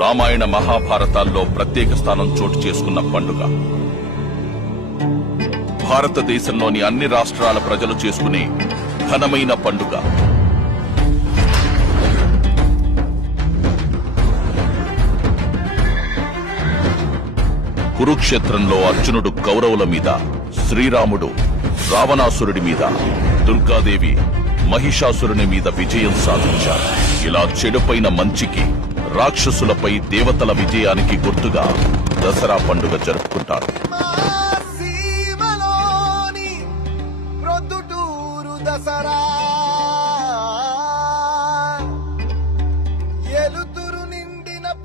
రామాయణ మహాభారతాల్లో ప్రత్యేక స్థానం చోటు చేసుకున్న పండుగ. భారతదేశంలోని అన్ని రాష్ట్రాల ప్రజలు చేసుకునే ఘనమైన పండుగ. కురుక్షేత్రంలో అర్జునుడు కౌరవుల మీద, శ్రీరాముడు రావణాసురుడి మీద, దుర్గాదేవి మహిషాసురుని మీద విజయం సాధించారు. ఇలా చెడుపైన మంచికి, రాక్షసులపై దేవతల విజయానికి గుర్తుగా దసరా పండుగ జరుపుకుంటారు.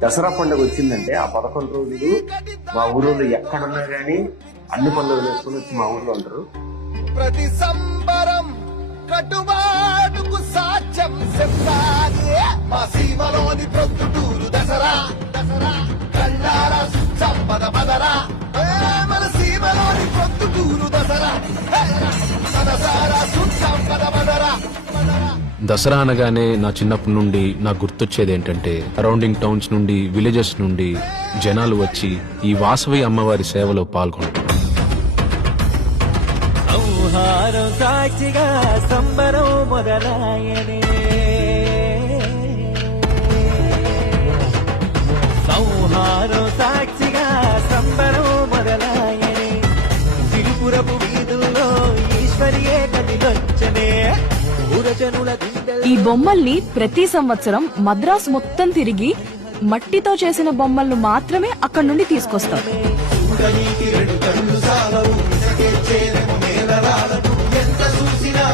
దసరా పండుగ వచ్చిందంటే ఆ 11 రోజులు మా ఊరిలో ఎక్కడున్నా గానీ అన్ని పండుగలు వేసుకుని వచ్చి మా ఊర్లో ఉంటారు. ప్రతి సంబరం కటుబాటుకు సాక్ష్యం చెప్పాలి. మా సీమలోని ప్రొద్దుటూరు దసరా దసరా కళ్ళార సంపద బదరా. మన సీమలోని ప్రొద్దుటూరు దసరా మనసారా సంపద బదరా. దసరా అనగానే నా చిన్నప్పటి నుండి నాకు గుర్తొచ్చేది ఏంటంటే, సరౌండింగ్ టౌన్స్ నుండి, విలేజెస్ నుండి జనాలు వచ్చి ఈ వాసవి అమ్మవారి సేవలో పాల్గొంటారు. సాక్షిగా సంబరం మొదలాయనే, సంహారం సాక్షిగా సంబరం మొదలాయనే, సిరిపురపు వీధుల్లో ఈశ్వరియే కదిలొచ్చనే. ఈ బొమ్మల్ని ప్రతి సంవత్సరం మద్రాస్ మొత్తం తిరిగి మట్టితో చేసిన బొమ్మలను మాత్రమే అక్కడి నుండి తీసుకొస్తారు. ఎంత చూసినా